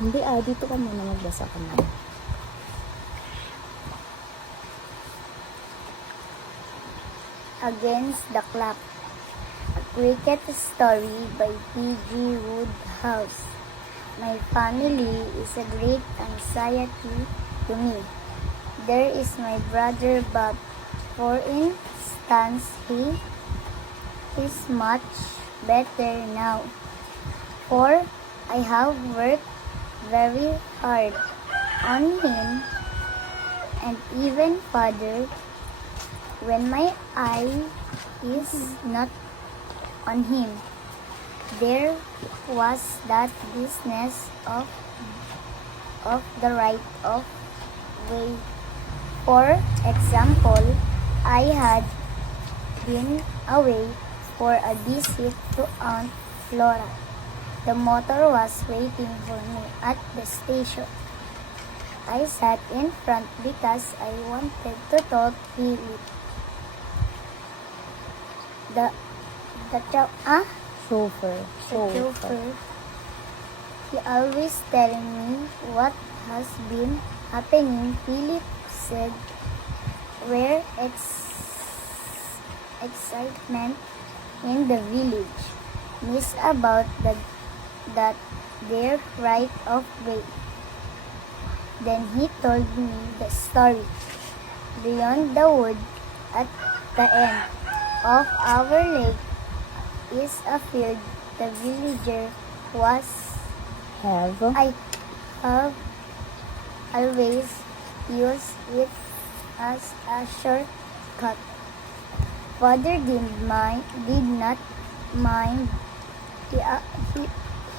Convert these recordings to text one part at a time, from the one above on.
Hindi dito ka muna, magbasa ka muna. Against the Clock, a cricket story by P.G. Wodehouse. My family is a great anxiety to me. There is my brother Bob. For instance, he is much better now. For I have worked very hard on him, and even Father, when my eye is not on him, there was that business of the right of way. For example, I had been away for a visit to Aunt Flora. The motor was waiting for me at the station. I sat in front because I wanted to talk Philip. The Chauffeur. chauffeur, he always telling me what has been happening. Philip said, where excitement in the village is about that their right of way. Then he told me the story. Beyond the wood, at the end of our lake, is a field the villager I have always used it as a shortcut. Father did not mind. He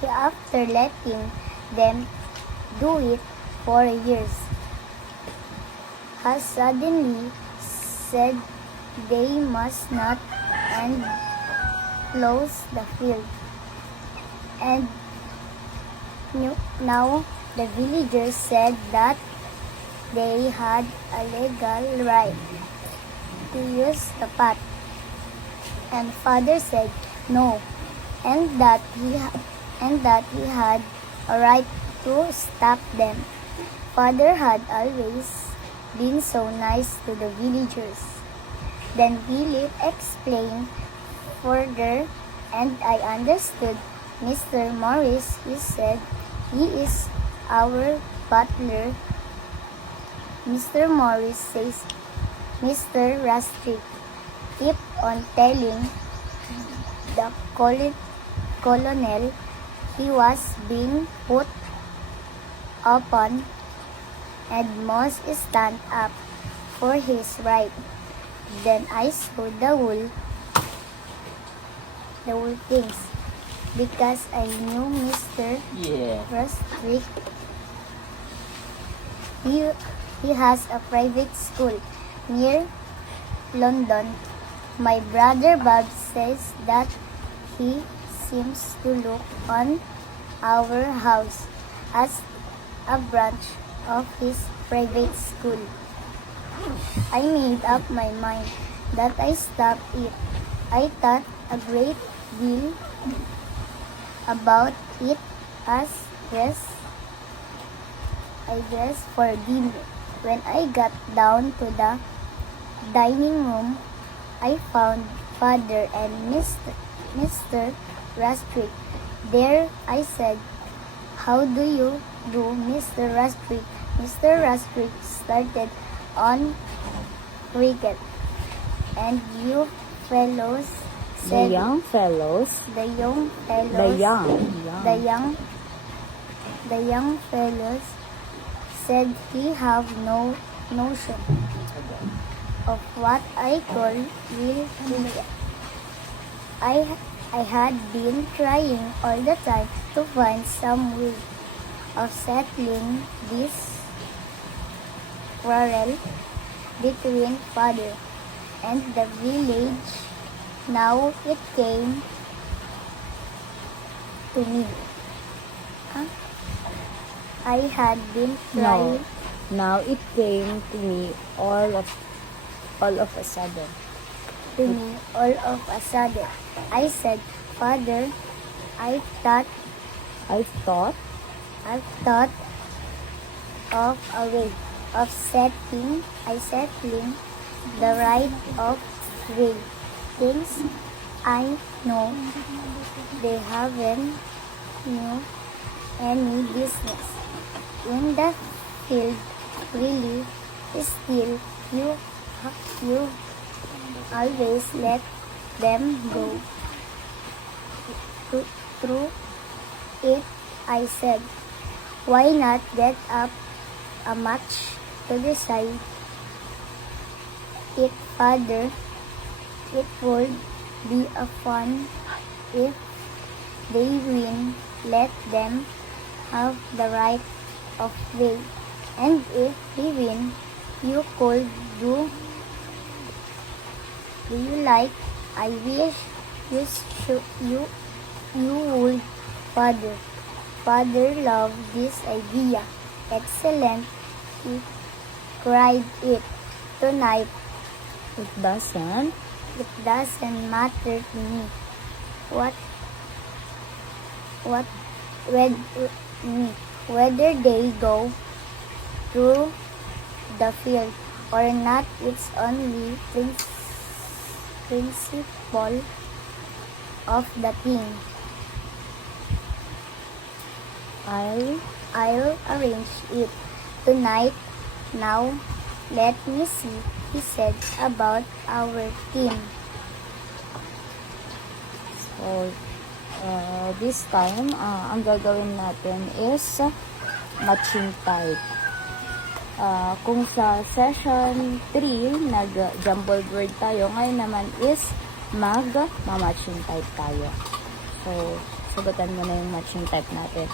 after letting them do it for years, has suddenly said they must not and close the field. And now the villagers said that they had a legal right to use the path. And Father said no, and that he had a right to stop them. Father had always been so nice to the villagers. Then Philip explained further, and I understood. Mr. Morris, he said, he is our butler. Mr. Morris says Mr. Rastrick kept on telling the colonel he was being put upon and must stand up for his right. Then I saw the wool things, because I knew Mr. Rastrick. He has a private school near London. My brother Bob says that he seems to look on our house as a branch of his private school. I made up my mind that I stop it. I thought a great deal about it as I dressed for dinner. When I got down to the dining room, I found Father and Mr. Rastrick there. I said, how do you do, Mr. Rastrick? Mr. Rastrick started on cricket, and you fellows said, The young fellows said he have no notion of what I call real cricket. I had been trying all the time to find some way of settling this quarrel between Father and the village. Now it came to me. I had been trying. Now it came to me all of a sudden. I said, Father, I thought I've thought of a way of settling the right of way. Things I know they haven't knew any business in the field. Really, still you always let them go through it. I said, why not get up a match to decide it, Father? It would be a fun if they win. Let them have the right of way, and if they win, you could do. Do you like? I wish you would, Father. Father loved this idea. Excellent, he cried it tonight. It doesn't. It doesn't matter to me what whether they go through the field or not. It's only principle of the thing. I'll arrange it tonight. Now, let me see, he said, about our team. So, this time, ang gagawin natin is matching type. Kung sa session 3, nag-jumbled word tayo, ngayon naman is mag-matching type tayo. So, sagutan mo na yung matching type natin.